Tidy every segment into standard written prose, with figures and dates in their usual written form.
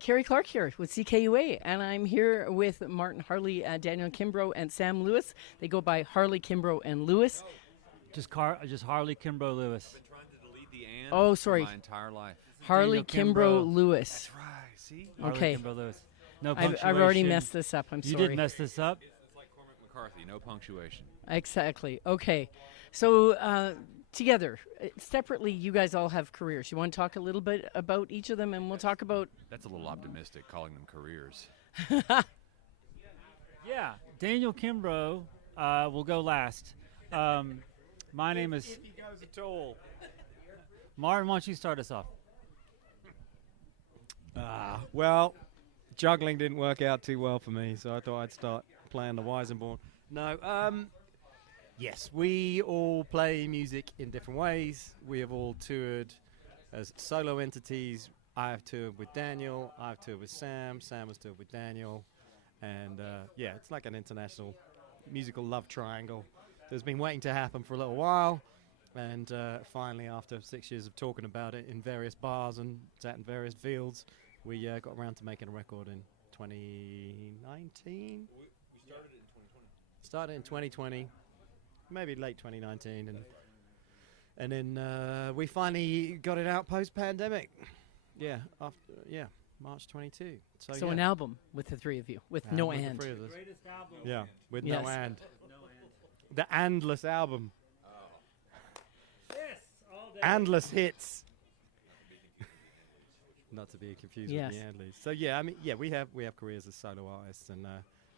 Kerry Clarke here with Ckua, and I'm here with Martin Harley, Daniel Kimbro, and Sam Lewis. They go by Harley Kimbro and Lewis. Just Harley Kimbro Lewis. I've been trying to delete the and Oh, sorry. my entire life. Harley Kimbro Lewis. That's right. See? Okay. Harley Kimbro Lewis. No I've punctuation. already messed this up. I'm You sorry. did mess this up. It's like Cormac McCarthy, no punctuation. Exactly. Okay. So together, separately, you guys all have careers. You want to talk a little bit about each of them, and we'll talk about. That's a little optimistic, calling them careers. Yeah, Daniel Kimbro will go last. My name is If he goes at all. Martin. Why don't you start us off? Well, juggling didn't work out too well for me, so I thought I'd start playing the Weisenborn. No, yes, we all play music in different ways. We have all toured as solo entities. I have toured with Daniel. I've toured with Sam. Sam has toured with Daniel. And, yeah, it's like an international musical love triangle that's been waiting to happen for a little while. And finally, after 6 years of talking about it in various bars and sat in various fields, we got around to making a record in 2019. We started it in 2020. Started in 2020, maybe late 2019, and then we finally got it out post-pandemic. Yeah, March 22. So an album with the three of you, with no with the and. three of us. Greatest album. Yeah, with Yes. no and. The Andless album. Yes, all day. Andless hits. Not to be confused Yes. with the Andleys. So yeah, I mean, yeah, we have careers as solo artists, and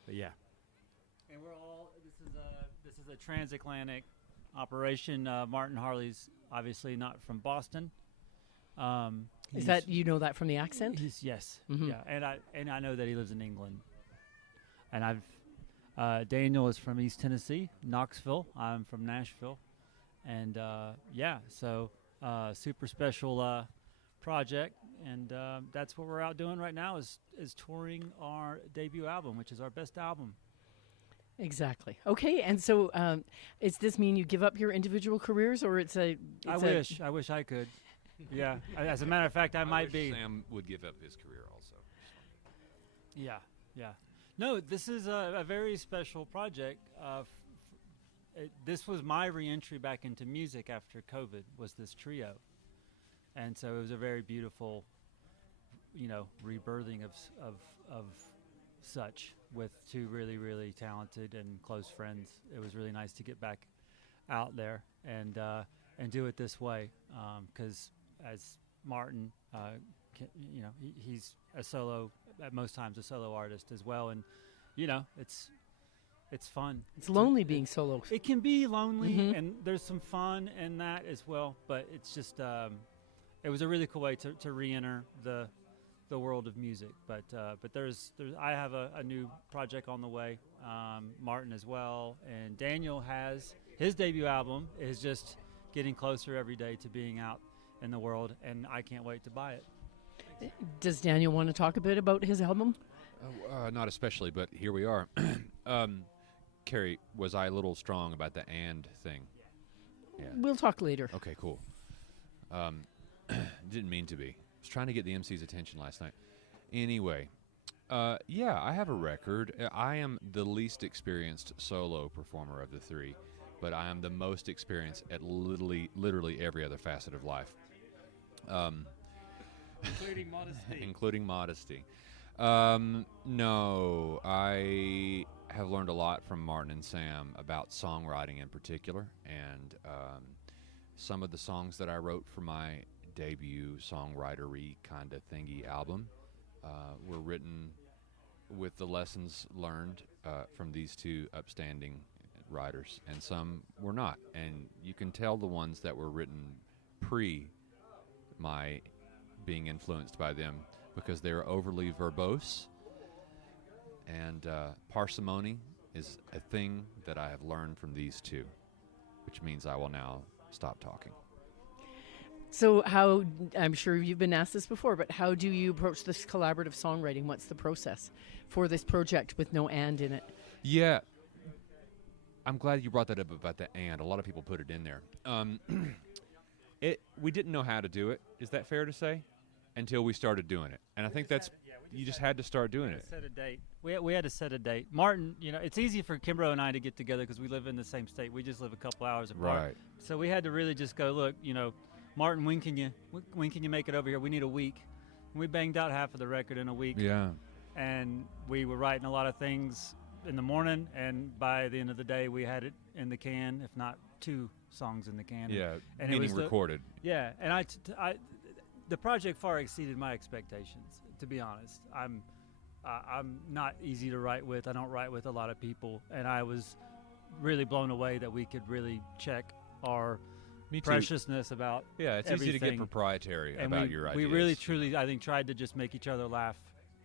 but yeah. And we're all. This is a transatlantic operation. Martin Harley's obviously not from Boston. Is that, you know that from the accent? Yes. Mhm. Yeah, and I know that he lives in England. And Daniel is from East Tennessee, Knoxville. I'm from Nashville, and so super special project, and that's what we're out doing right now is touring our debut album, which is our best album. Exactly. Okay, and so does this mean you give up your individual careers, or it's a... I wish I could. Yeah, as a matter of fact, I might wish be. Sam would give up his career also. Yeah. No, this is a very special project. This was my re-entry back into music after COVID, was this trio. And so it was a very beautiful, rebirthing of such with two really, really talented and close friends. It was really nice to get back out there and do it this way, because as Martin, he's a solo, at most times a solo artist as well, and it's fun. It's lonely being solo. It can be lonely, Mhm. and there's some fun in that as well. But it's just, it was a really cool way to re-enter the world of music. But I have a new project on the way. Martin as well, and Daniel has his debut album is just getting closer every day to being out in the world, and I can't wait to buy it. Does Daniel want to talk a bit about his album? Not especially, but here we are. Kerry, was I a little strong about the and thing? Yeah. We'll talk later. Okay, cool. Didn't mean to be. Was trying to get the MC's attention last night. Anyway, yeah, I have a record. I am the least experienced solo performer of the three, but I am the most experienced at literally every other facet of life. Including modesty. Including modesty. No, I have learned a lot from Martin and Sam about songwriting in particular, and some of the songs that I wrote for my debut songwritery kind of thingy album were written with the lessons learned from these two upstanding writers, and some were not. And you can tell the ones that were written pre my being influenced by them because they're overly verbose, and parsimony is a thing that I have learned from these two, which means I will now stop talking. So I'm sure you've been asked this before, but how do you approach this collaborative songwriting? What's the process for this project with no and in it? Yeah, I'm glad you brought that up about the and. A lot of people put it in there. We didn't know how to do it. Is that fair to say? Until we started doing it. And I think that's... Yeah, you just had to start doing it. Set a date. We had to set a date. Martin, it's easy for Kimbro and I to get together because we live in the same state. We just live a couple hours apart. Right. So we had to really just go, look, Martin, when can you make it over here? We need a week. And we banged out half of the record in a week. Yeah. And we were writing a lot of things in the morning, and by the end of the day, we had it in the can, if not 2 songs in the can. Yeah, and meaning it was recorded. Yeah, and the project far exceeded my expectations, to be honest. I'm not easy to write with. I don't write with a lot of people, and I was really blown away that we could really check our preciousness about it's everything. Easy to get proprietary and about your ideas. We really, truly, I think, tried to just make each other laugh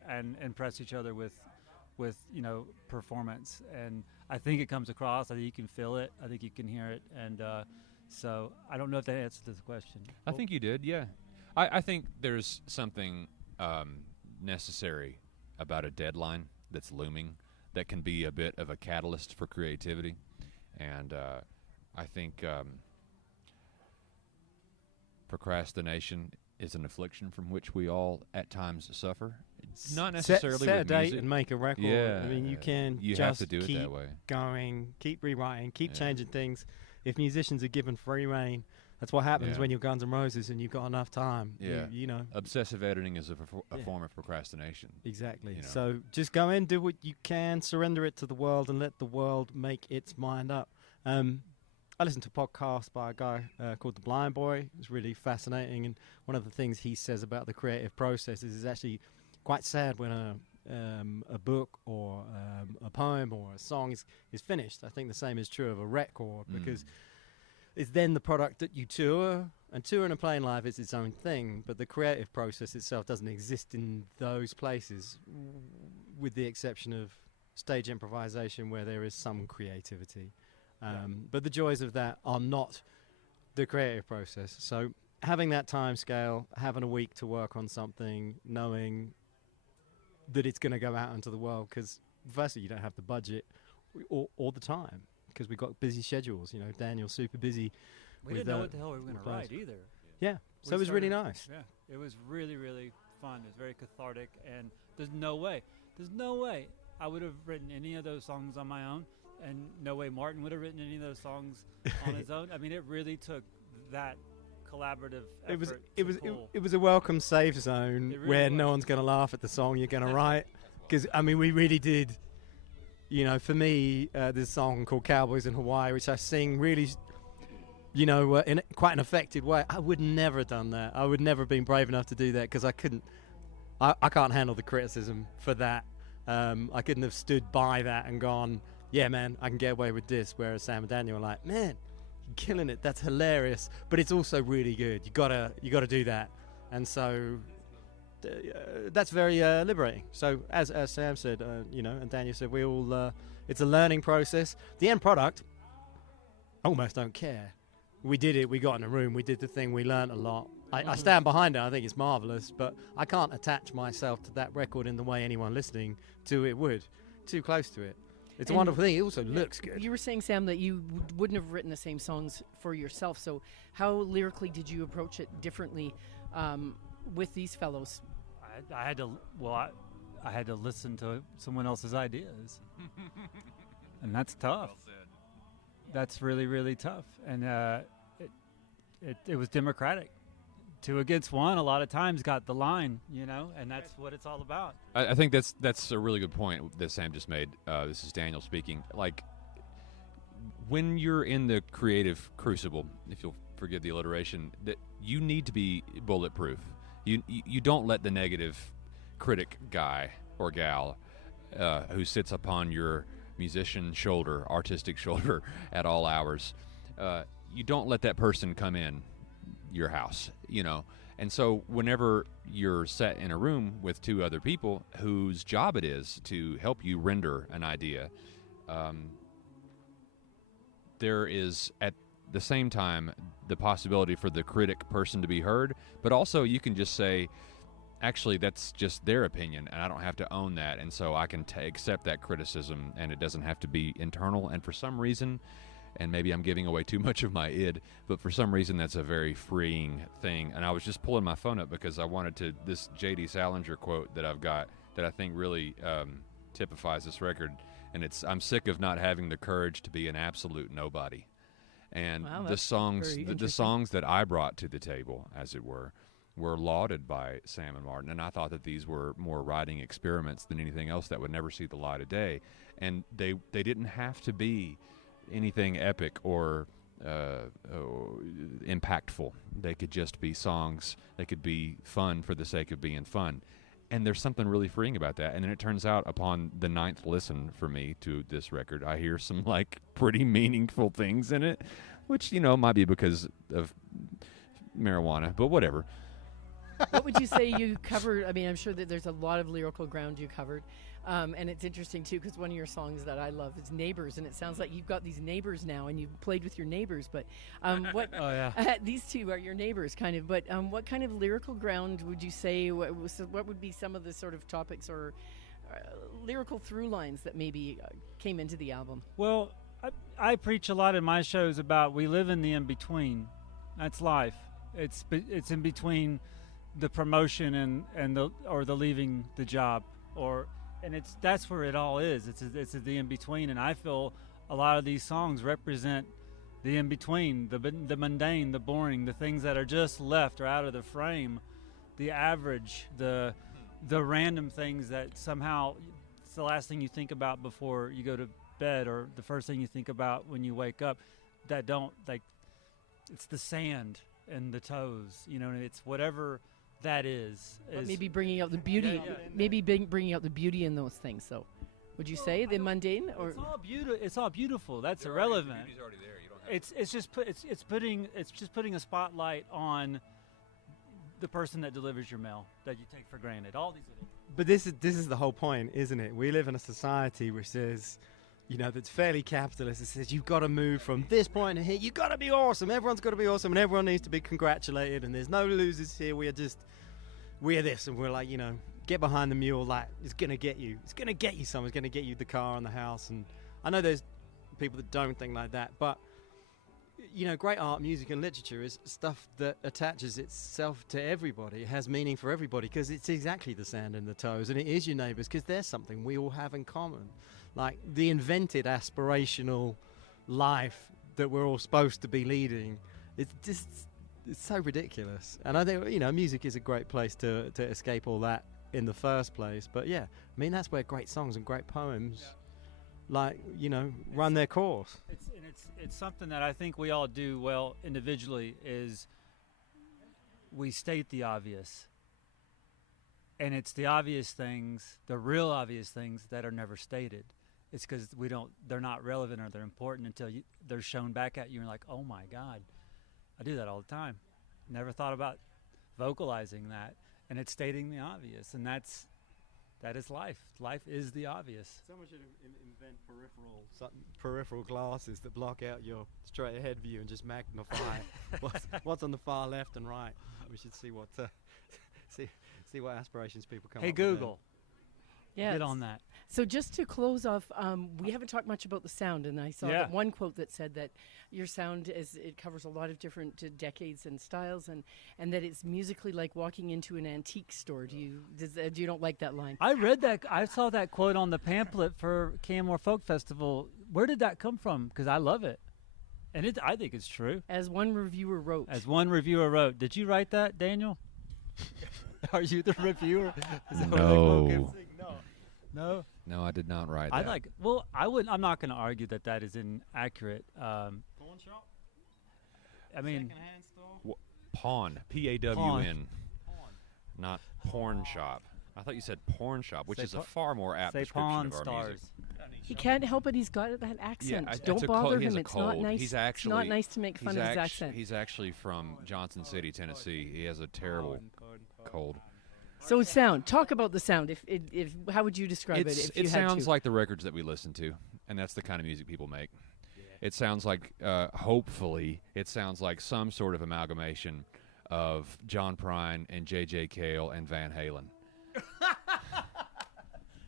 and impress each other with performance, and I think it comes across. I think you can feel it. I think you can hear it, and so I don't know if that answers the question. I think you did. Yeah, I think there's something necessary about a deadline that's looming that can be a bit of a catalyst for creativity, and I think procrastination is an affliction from which we all at times suffer. Not necessarily set a with date music. and make a record. Yeah, I mean, you have just to do it keep that way. going, keep rewriting, keep changing things. If musicians are given free rein, that's what happens when you're Guns N' Roses and you've got enough time. Yeah, you know. Obsessive editing is a form of procrastination. Exactly. So just go in, do what you can, surrender it to the world, and let the world make its mind up. I listened to a podcast by a guy called The Blind Boy. It was really fascinating, and one of the things he says about the creative process is actually quite sad when a book or a poem or a song is finished. I think the same is true of a record, because it's then the product that you tour, and touring and playing live is its own thing, but the creative process itself doesn't exist in those places, with the exception of stage improvisation where there is some creativity. But the joys of that are not the creative process. So having that time scale, having a week to work on something, knowing that it's going to go out into the world, because firstly you don't have the budget or the time, because we've got busy schedules. Daniel's super busy. We didn't know what the hell we were going to write either. Yeah, so it was really nice. Yeah, it was really, really fun. It was very cathartic, and there's no way I would have written any of those songs on my own. And no way Martin would have written any of those songs on his own. I mean, it really took that collaborative effort. It was a welcome safe zone where no one's going to laugh at the song you're going to write. Because, I mean, we really did. For me, there's a song called Cowboys in Hawaii, which I sing really, in quite an affected way. I would never have done that. I would never have been brave enough to do that, because I couldn't. I can't handle the criticism for that. I couldn't have stood by that and gone, yeah, man, I can get away with this. Whereas Sam and Daniel are like, man, you're killing it. That's hilarious, but it's also really good. You gotta do that, and so that's very liberating. So as Sam said, and Daniel said, we all it's a learning process. The end product, I almost don't care. We did it. We got in a room. We did the thing. We learned a lot. I stand behind it. I think it's marvelous, but I can't attach myself to that record in the way anyone listening to it would. Too close to it. It's a wonderful thing. It also looks good. You were saying, Sam, that you wouldn't have written the same songs for yourself. So how lyrically did you approach it differently with these fellows? I had to listen to someone else's ideas, and that's tough. Well said. That's really, really tough, and it was democratic. 2 against 1 a lot of times got the line, and that's what it's all about. I think that's a really good point that Sam just made. This is Daniel speaking. Like, when you're in the creative crucible, if you'll forgive the alliteration, that you need to be bulletproof. You don't let the negative critic guy or gal who sits upon your musician shoulder, artistic shoulder at all hours, you don't let that person come in your house, and so whenever you're set in a room with 2 other people whose job it is to help you render an idea, there is at the same time the possibility for the critic person to be heard, but also you can just say, actually, that's just their opinion, and I don't have to own that, and so I can accept that criticism, and it doesn't have to be internal. And for some reason, and maybe I'm giving away too much of my id, but for some reason that's a very freeing thing. And I was just pulling my phone up because I wanted to, this J.D. Salinger quote that I've got that I think really typifies this record, and it's, I'm sick of not having the courage to be an absolute nobody. And Wow, the that's songs, very the interesting. songs that I brought to the table, as it were lauded by Sam and Martin, and I thought that these were more writing experiments than anything else that would never see the light of day. And they didn't have to be anything epic or impactful. They could just be songs. They could be fun for the sake of being fun. And there's something really freeing about that. And then it turns out, upon the 9th listen for me to this record, I hear some like pretty meaningful things in it, which, you know, might be because of marijuana, but whatever. What would you say you covered? I mean, I'm sure that there's a lot of lyrical ground you covered. And it's interesting, too, because one of your songs that I love is Neighbors, and it sounds like you've got these neighbors now, and you've played with your neighbors. But what? Oh, yeah. These two are your neighbors, kind of. But what kind of lyrical ground would you say? What would be some of the sort of topics or lyrical through lines that maybe came into the album? Well, I preach a lot in my shows about we live in the in-between. That's life. It's in between the promotion and the leaving the job, and that's where it all is. It's the in between, and I feel a lot of these songs represent the in between, the mundane, the boring, the things that are just left or out of the frame, the average, the random things that somehow it's the last thing you think about before you go to bed, or the first thing you think about when you wake up. That don't, like, it's the sand and the toes, you know, and it's whatever that is maybe bringing out the beauty. Maybe bringing out the beauty in those things. So, would you say the mundane, or it's all beautiful. That's irrelevant. Beauty's already there. You don't have It's just putting a spotlight on the person that delivers your mail that you take for granted. All these little. But this is the whole point, isn't it? We live in a society which says, you know, that's fairly capitalist. It says you've got to move from this point to here. You've got to be awesome. Everyone's got to be awesome, and everyone needs to be congratulated. And there's no losers here. We are this, and we're like, you know, get behind the mule. Like, it's gonna get you. It's gonna get you something. It's gonna get you the car and the house. And I know there's people that don't think like that, but you know, great art, music, and literature is stuff that attaches itself to everybody. It has meaning for everybody because it's exactly the sand and the toes, and it is your neighbours because there's something we all have in common. Like the invented aspirational life that we're all supposed to be leading. It's so ridiculous. And I think, you know, music is a great place to escape all that in the first place. But yeah, I mean, that's where great songs and great poems, like, you know, run their course. It's something that I think we all do well individually, is we state the obvious. And it's the obvious things, the real obvious things, that are never stated. It's because they're not relevant or they're important until they're shown back at you, and you're like, oh my God, I do that all the time. Never thought about vocalizing that. And it's stating the obvious, and that is life. Life is the obvious. Someone should invent peripheral glasses that block out your straight ahead view and just magnify what's on the far left and right. We should see what see what aspirations people come up Hey, with. Google. yeah, Get on that. So just to close off, we haven't talked much about the sound, and I saw that one quote that said that your sound it covers a lot of different decades and styles, and that it's musically like walking into an antique store. Do you don't like that line? I read that. I saw that quote on the pamphlet for Canmore Folk Festival. Where did that come from? Because I love it, and I think it's true. As one reviewer wrote. Did you write that, Daniel? Are you the reviewer? Is that No. what that quote is? No. No, I did not write that. I'm not going to argue that is inaccurate. Pawn shop? I mean, Secondhand store? Pawn, P-A-W-N, not porn shop. I thought you said porn shop, which Say is a far more apt say description Pawn of our Stars. music. He can't help it. He's got that accent. it's Don't a bother cold, he has him. a It's cold. not nice. He's actually, it's not nice to make fun of his accent. He's actually from Johnson City, Tennessee. He has a terrible cold. So sound. Talk about the sound. If how would you describe it? If you It had sounds to? like the records that we listen to, and that's the kind of music people make. It sounds like, hopefully, it sounds like some sort of amalgamation of John Prine and J.J. Cale and Van Halen.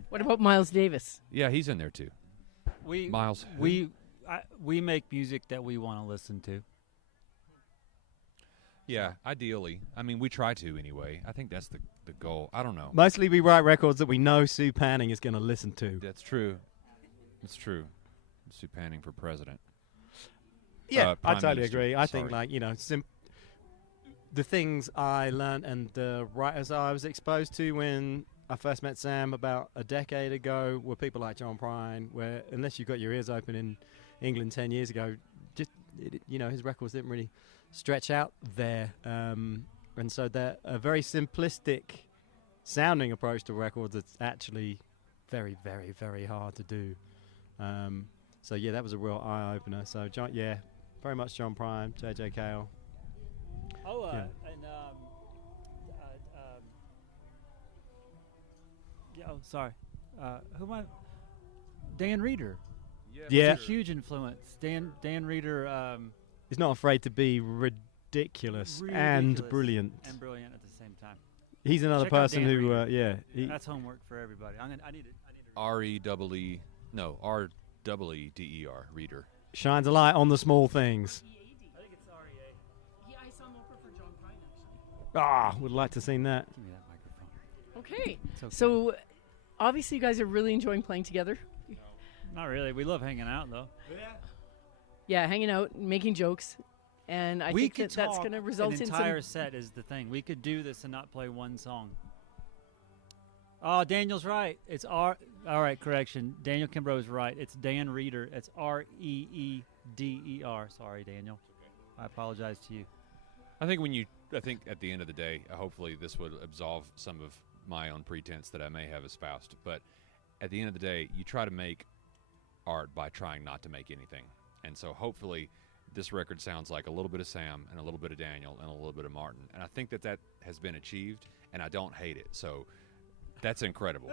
What about Miles Davis? Yeah, he's in there too. Miles, who? we make music that we want to listen to. Yeah, ideally. I mean, we try to anyway. I think that's the goal. I don't know. Mostly we write records that we know Sue Panning is going to listen to. That's true. It's true. Sue Panning for president. Yeah, I Prime totally Minister. agree. I Sorry. think, like, the things I learned and the writers I was exposed to when I first met Sam about a decade ago were people like John Prine, where unless you got your ears open in England 10 years ago, just his records didn't really stretch out there. And so they're a very simplistic sounding approach to records that's actually very, very, very hard to do. So yeah, that was a real eye opener. So John, very much John Prine, JJ Cale. Oh, Yeah. and sorry. Who am I? Dan Reeder. Yeah. Was a huge influence. Dan Reeder. He's not afraid to be ridiculous and brilliant. And brilliant at the same time. He's another Check out person Dan who, Reeder. he, That's homework for everybody. I need it. R-E-E-E-D-E-R, reader. shines a light on the small things. I think it's R-E-A. Yeah, I saw him open for John Prine, actually. Would like to seen that. Give me that microphone. Okay. It's okay. So, obviously, you guys are really enjoying playing together. Not really. We love hanging out though. Yeah, hanging out, making jokes, and I think that's going to result an in entire some. set is the thing. We could do this and not play one song. Oh, Daniel's right. It's R. All right, correction. Daniel Kimbro is right. It's Dan Reeder. It's R-E-E-D-E-R. Sorry, Daniel. I apologize to you. I think at the end of the day, hopefully this would absolve some of my own pretense that I may have espoused. But at the end of the day, you try to make art by trying not to make anything. And so hopefully this record sounds like a little bit of Sam and a little bit of Daniel and a little bit of Martin. And I think that has been achieved, and I don't hate it. So that's incredible.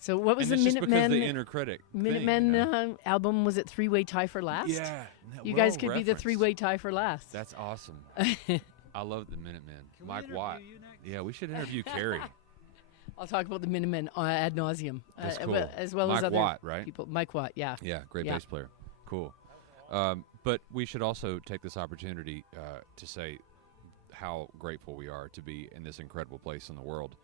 So what was and the it's just because of the Minutemen? inner critic Minutemen album, was it Three-Way Tie for Last? Yeah. You guys could be the referenced. Three-Way Tie for Last. That's awesome. I love the Minutemen. Can we Mike interview Watt. you next? Yeah, we should interview Kerry. I'll talk about the Minutemen ad nauseum, That's cool. as well as Mike other Watt, right? people. Mike Watt, yeah. Yeah, great Yeah. bass player. Cool. But we should also take this opportunity to say how grateful we are to be in this incredible place in the world.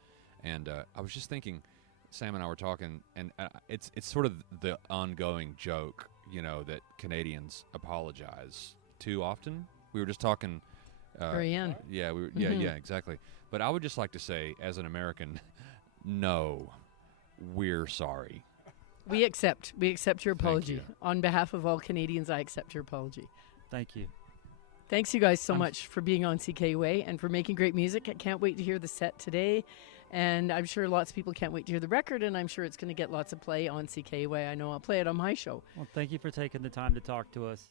And I was just thinking, Sam and I were talking, and it's sort of the ongoing joke, that Canadians apologize too often. We were just talking. Brienne. Yeah, yeah, exactly. But I would just like to say, as an American, no, we're sorry. We accept your apology. you. On behalf of all Canadians, I accept your apology. Thank you. Thanks, you guys, so much for being on CKUA and for making great music. I can't wait to hear the set today. And I'm sure lots of people can't wait to hear the record, and I'm sure it's going to get lots of play on CKUA. I know I'll play it on my show. Well, thank you for taking the time to talk to us.